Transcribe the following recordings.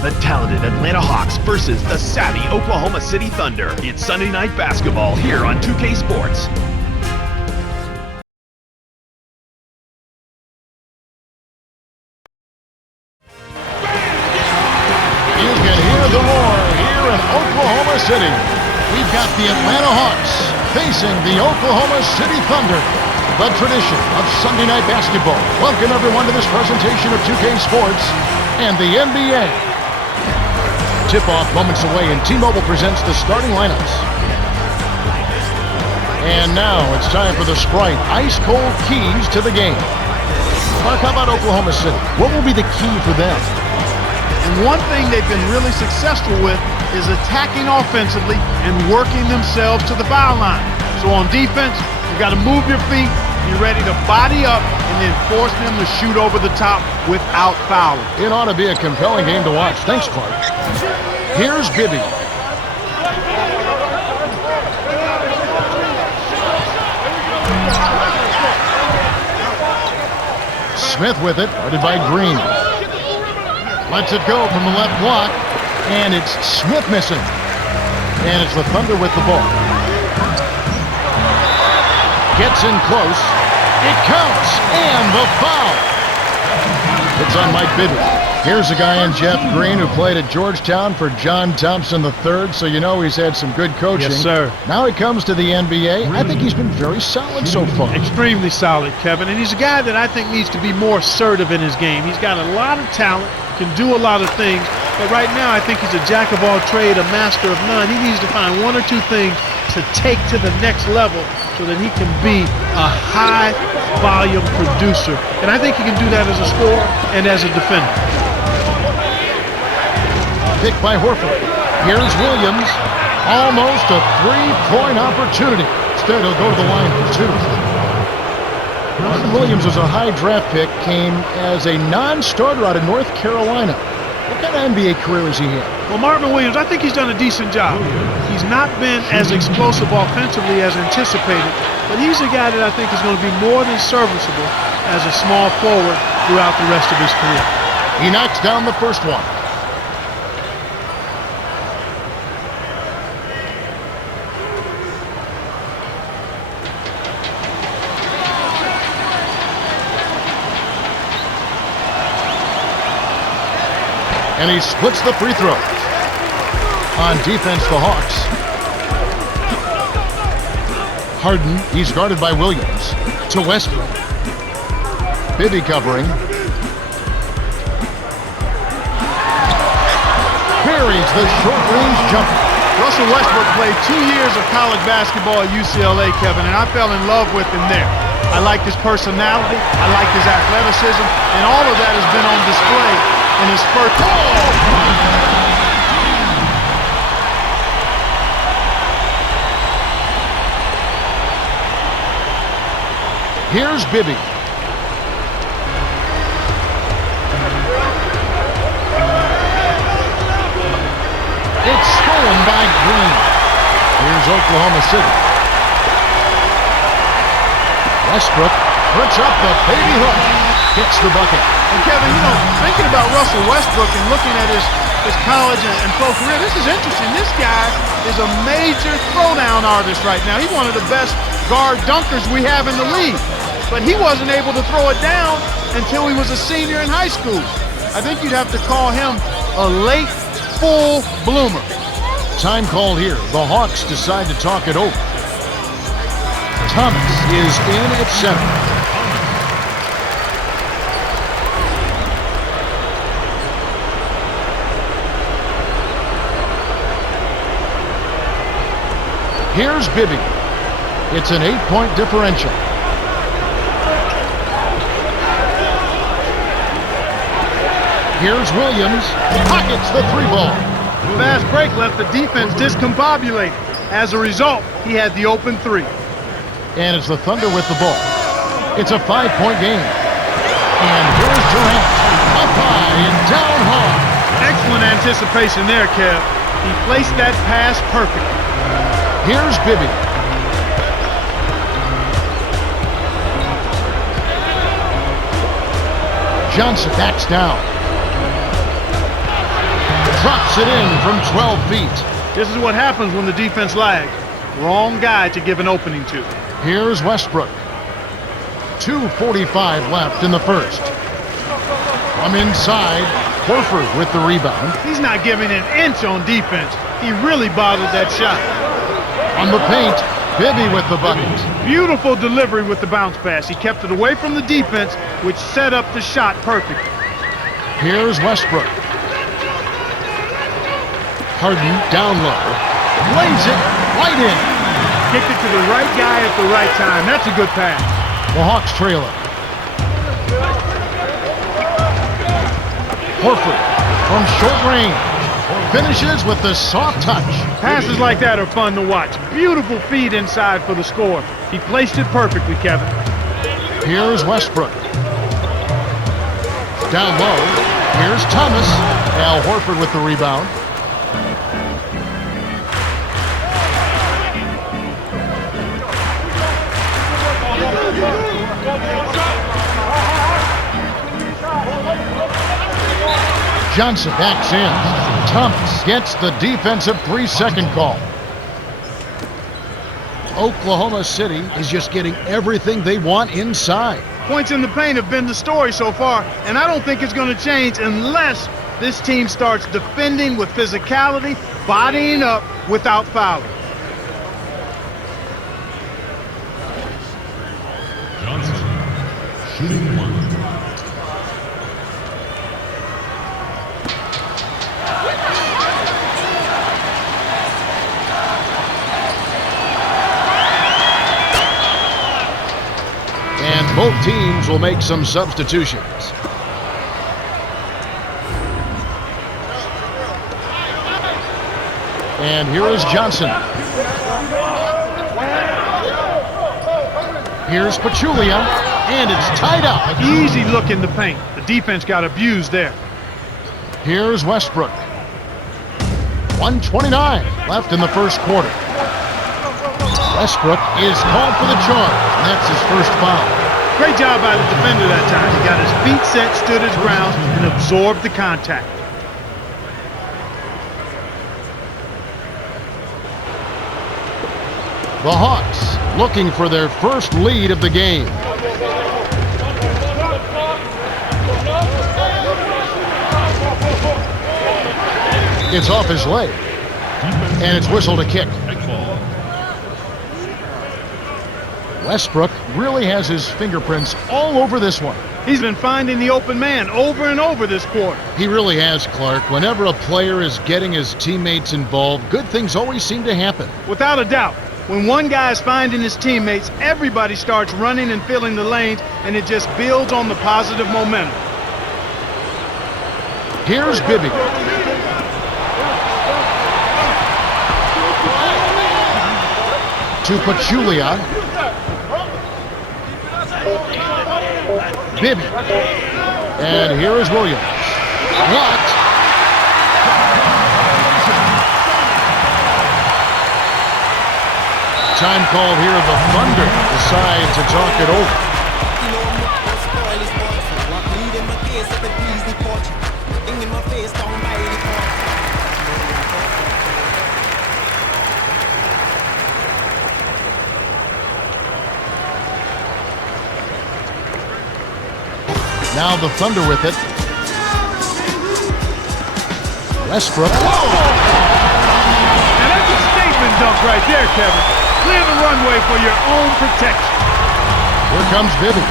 The talented Atlanta Hawks versus the savvy Oklahoma City Thunder. It's Sunday Night Basketball here on 2K Sports. You can hear the roar here in Oklahoma City. We've got the Atlanta Hawks facing the Oklahoma City Thunder. The tradition of Sunday Night Basketball. Welcome everyone to this presentation of 2K Sports and the NBA. Tip-off moments away, and T-Mobile presents the starting lineups. And now it's time for the Sprite ice-cold keys to the game. Mark, how about Oklahoma City? What will be the key for them? And one thing they've been really successful with is attacking offensively and working themselves to the foul line. So on defense, you got to move your feet, be ready to body up, and then force them to shoot over the top without fouling. It ought to be a compelling game to watch. Thanks, Clark. Here's Bibby. Smith with it, guarded by Green. Lets it go from the left block, and it's Smith missing. And it's the Thunder with the ball. Gets in close. It counts, and the foul. It's on Mike Bibby. Here's a guy in Jeff Green who played at Georgetown for John Thompson III, so you know he's had some good coaching. Yes, sir. Now he comes to the NBA. I think he's been very solid so far. Extremely solid, Kevin. And he's a guy that I think needs to be more assertive in his game. He's got a lot of talent, can do a lot of things, but right now I think he's a jack of all trades, a master of none. He needs to find one or two things to take to the next level so that he can be a high-volume producer. And I think he can do that as a scorer and as a defender. Picked by Horford. Here's Williams. Almost a three-point opportunity. Instead, he'll go to the line for two. Marvin Williams was a high draft pick, came as a non-starter out of North Carolina. What kind of NBA career has he had? Well, Marvin Williams, I think he's done a decent job. He's not been as explosive offensively as anticipated, but he's a guy that I think is going to be more than serviceable as a small forward throughout the rest of his career. He knocks down the first one. And he splits the free throw. On defense, the Hawks. Harden, he's guarded by Williams. To Westbrook. Bibby covering. Buries the short-range jumper. Russell Westbrook played 2 years of college basketball at UCLA, Kevin, and I fell in love with him there. I liked his personality, I liked his athleticism, and all of that has been on display in his first. Here's Bibby. It's stolen by Green. Here's Oklahoma City. Westbrook puts up the baby hook. Hits the bucket. And Kevin, you know, thinking about Russell Westbrook and looking at his college and pro career, this is interesting. This guy is a major throwdown artist right now. He's one of the best guard dunkers we have in the league. But he wasn't able to throw it down until he was a senior in high school. I think you'd have to call him a late full bloomer. Time called here. The Hawks decide to talk it over. Thomas is in at center. Here's Bibby. It's an 8-point differential. Here's Williams. Pockets the three ball. Fast break left the defense discombobulated. As a result, he had the open three. And it's the Thunder with the ball. It's a 5-point game. And here's Durant. Up high and down hard. Excellent anticipation there, Kev. He placed that pass perfectly. Here's Bibby. Johnson backs down. drops it in from 12 feet. This is what happens when the defense lags. Wrong guy to give an opening to. Here's Westbrook. 2:45 left in the first. From inside, Horford with the rebound. He's not giving an inch on defense. He really bothered that shot. On the paint, Bibby with the bucket. Beautiful delivery with the bounce pass. He kept it away from the defense, which set up the shot perfectly. Here's Westbrook. Harden down low. Lays it right in. Kicked it to the right guy at the right time. That's a good pass. The Hawks trail it. Horford from short range. Finishes with the soft touch. Passes like that are fun to watch. Beautiful feed inside for the score. He placed it perfectly, Kevin. Here's Westbrook. Down low. Here's Thomas. Al Horford with the rebound. Johnson backs in. Thomas gets the defensive 3-second call. Oklahoma City is just getting everything they want inside. Points in the paint have been the story so far, and I don't think it's going to change unless this team starts defending with physicality, bodying up without fouling. Johnson, shooting one. And both teams will make some substitutions. And here is Johnson. Here's Pachulia, and it's tied up. Easy look in the paint. The defense got abused there. Here's Westbrook. 1:29 left in the first quarter. Westbrook is called for the charge, and that's his first foul. Great job by the defender that time. He got his feet set, stood his ground, and absorbed the contact. The Hawks looking for their first lead of the game. It's off his leg, and it's whistled a kick. Westbrook really has his fingerprints all over this one. He's been finding the open man over and over this quarter. He really has, Clark. Whenever a player is getting his teammates involved, good things always seem to happen. Without a doubt. When one guy is finding his teammates, everybody starts running and filling the lanes, and it just builds on the positive momentum. Here's Bibby. To Pachulia. Bibby. And here is Williams. Blocked. Time called here. The Thunder decide to talk it over. Now the Thunder with it. Westbrook. And that's a statement dunk right there, Kevin. Clear the runway for your own protection. Here comes Bibby.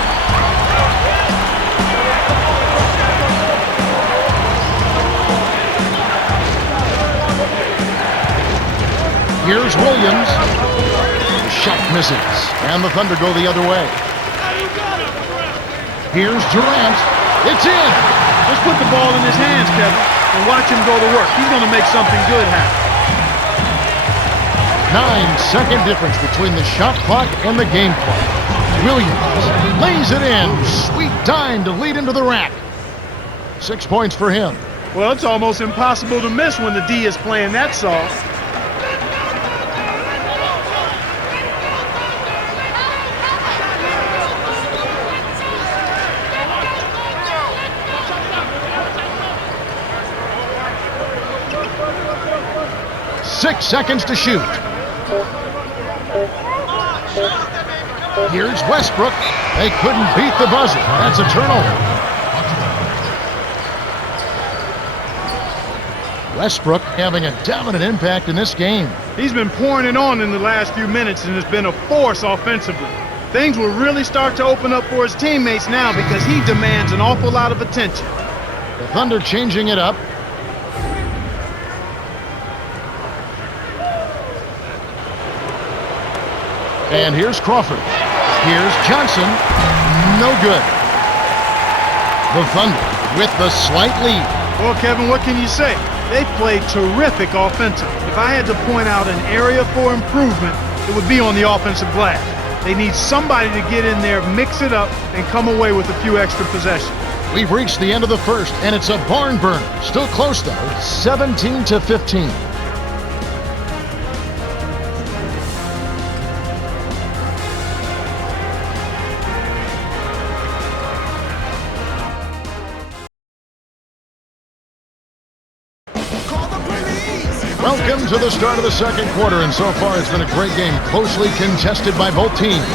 Here's Williams. Shot misses. And the Thunder go the other way. Here's Durant. It's in. Just put the ball in his hands, Kevin, and watch him go to work. He's going to make something good happen. 9-second difference between the shot clock and the game clock. Williams lays it in. Sweet dime to lead into the rack. 6 points for him. Well, it's almost impossible to miss when the D is playing that soft. 6 seconds to shoot. Here's Westbrook. They couldn't beat the buzzer. That's a turnover. Westbrook having a dominant impact in this game. He's been pouring it on in the last few minutes and has been a force offensively. Things will really start to open up for his teammates now because he demands an awful lot of attention. The Thunder changing it up. And here's Crawford. Here's Johnson. No good. The Thunder with the slight lead. Well, Kevin, what can you say? They played terrific offensively. If I had to point out an area for improvement, it would be on the offensive glass. They need somebody to get in there, mix it up, and come away with a few extra possessions. We've reached the end of the first, and it's a barn burner. Still close, though, 17-15. Welcome to the start of the second quarter, and so far it's been a great game, closely contested by both teams.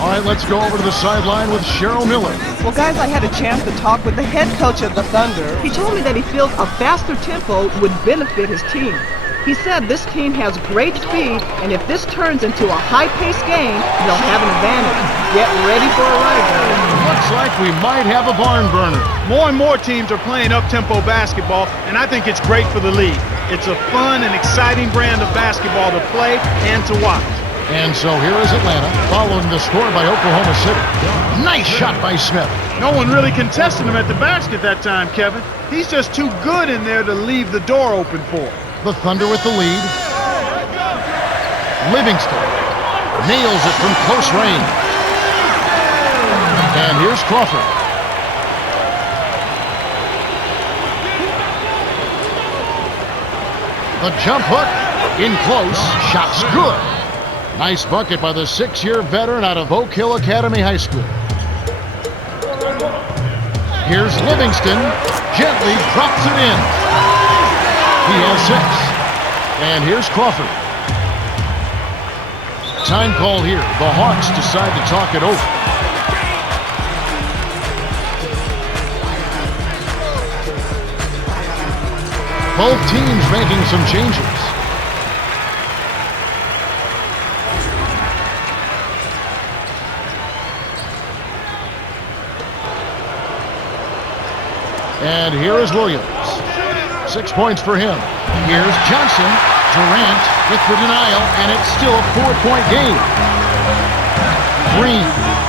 All right, let's go over to the sideline with Cheryl Miller. Well, guys, I had a chance to talk with the head coach of the Thunder. He told me that he feels a faster tempo would benefit his team. He said this team has great speed, and if this turns into a high-paced game, they'll have an advantage. Get ready for a ride, guys. Looks like we might have a barn burner. More and more teams are playing up-tempo basketball, and I think it's great for the league. It's a fun and exciting brand of basketball to play and to watch. And so here is Atlanta, following the score by Oklahoma City. Nice shot by Smith. No one really contested him at the basket that time, Kevin. He's just too good in there to leave the door open for. The Thunder with the lead. Livingston nails it from close range. And here's Crawford. The jump hook in close. Shot's good. Nice bucket by the 6-year veteran out of Oak Hill Academy High School. Here's Livingston. Gently drops it in. He has 6. And here's Crawford. Time call here. The Hawks decide to talk it over. Both teams making some changes. And here is Williams. 6 points for him. Here's Johnson. Durant with the denial, and it's still a 4-point game. Green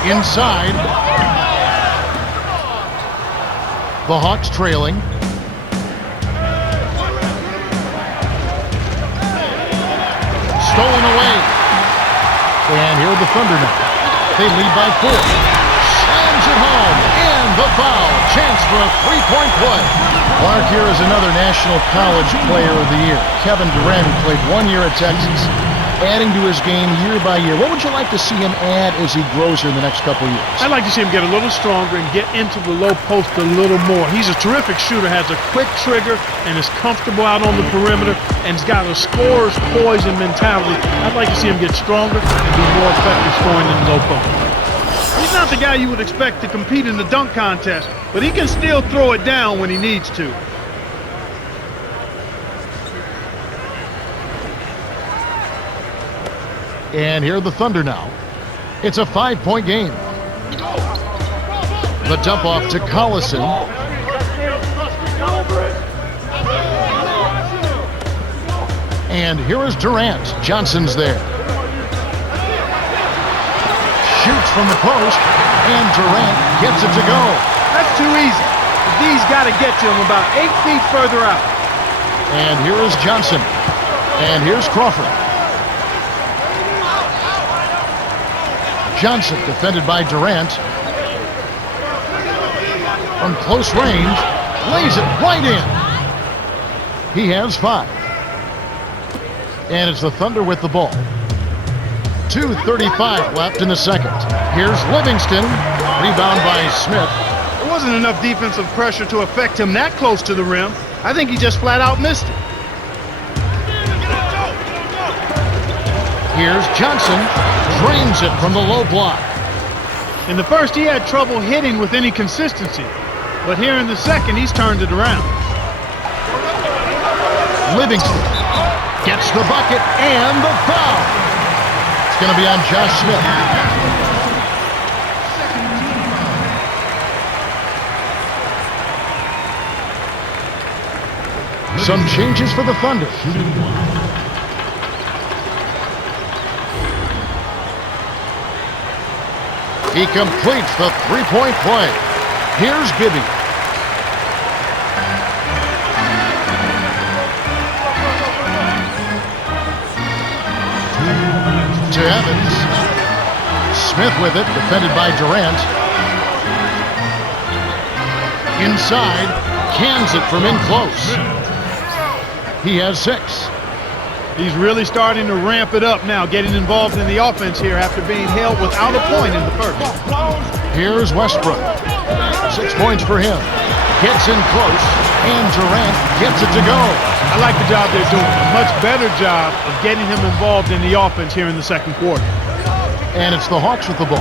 inside. The Hawks trailing. Stolen away. And here are the Thunder now. They lead by 4. Slams it home. And the foul. Chance for a 3-point play. Clark here is another National College Player of the Year. Kevin Durant, who played 1 year at Texas, adding to his game year by year. What would you like to see him add as he grows here in the next couple of years? I'd like to see him get a little stronger and get into the low post a little more. He's a terrific shooter, has a quick trigger, and is comfortable out on the perimeter, and he's got a scorer's poise and mentality. I'd like to see him get stronger and be more effective scoring in the low post. He's not the guy you would expect to compete in the dunk contest, but he can still throw it down when he needs to. And here are the Thunder now. It's a 5-point game. The dump off to Collison. And here is Durant. Johnson's there. Shoots from the post, and Durant gets it to go. That's too easy. The D's got to get to him about 8 feet further out. And here is Johnson. And here's Crawford. Johnson defended by Durant. From close range, lays it right in. He has 5. And it's the Thunder with the ball. 2:35 left in the second. Here's Livingston. Rebound by Smith. There wasn't enough defensive pressure to affect him that close to the rim. I think he just flat out missed it. Here's Johnson. Drains it from the low block. In the first, he had trouble hitting with any consistency. But here in the second, he's turned it around. Livingston gets the bucket and the foul. It's going to be on Josh Smith. Some changes for the Thunder. He completes the three-point play. Here's Bibby. To Evans. Smith with it, defended by Durant. Inside, cans it from in close. He has 6. He's really starting to ramp it up now, getting involved in the offense here after being held without a point in the first. Here's Westbrook. 6 points for him. Gets in close, and Durant gets it to go. I like the job they're doing. A much better job of getting him involved in the offense here in the second quarter. And it's the Hawks with the ball.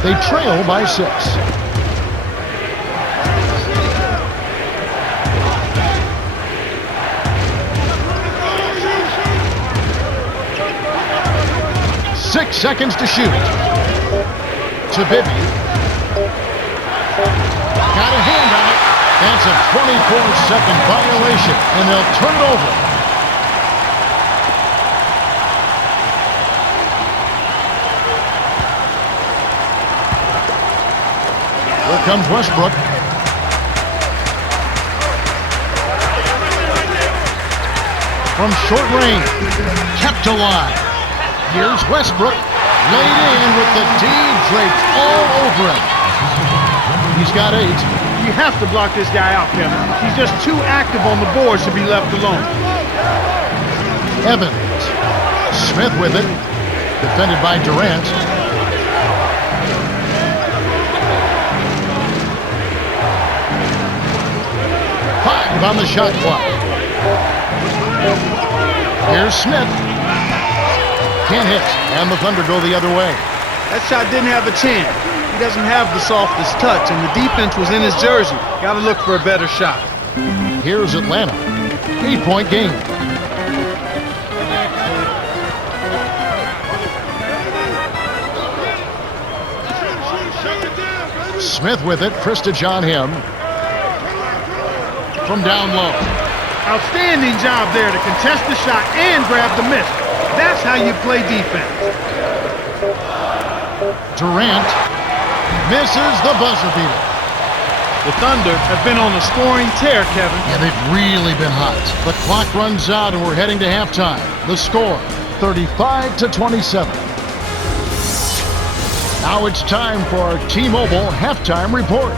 They trail by 6. Six seconds to shoot. To Bibby. Got a hand on it. That's a 24-second violation, and they'll turn it over. Here comes Westbrook. From short range. Kept alive. Here's Westbrook, laid in with the D draped all over him. He's got 8. You have to block this guy out, Kevin. He's just too active on the boards to be left alone. Evans. Smith with it, defended by Durant. Five on the shot clock. Here's Smith. Can't hit, and the Thunder go the other way. That shot didn't have a chance. He doesn't have the softest touch, and the defense was in his jersey. Got to look for a better shot. Here's Atlanta. 8-point game. Smith with it. Pristage on him. From down low. Outstanding job there to contest the shot and grab the miss. That's how you play defense. Durant misses the buzzer beater. The Thunder have been on a scoring tear, Kevin. Yeah, they've really been hot. The clock runs out and we're heading to halftime. The score, 35-27. Now it's time for our T-Mobile halftime report.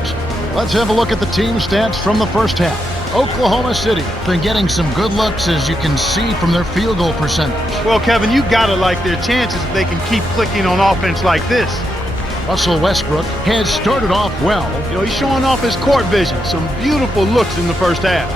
Let's have a look at the team stats from the first half. Oklahoma City been getting some good looks, as you can see from their field goal percentage. Well, Kevin, you gotta like their chances if they can keep clicking on offense like this. Russell Westbrook has started off well. You know, he's showing off his court vision. Some beautiful looks in the first half.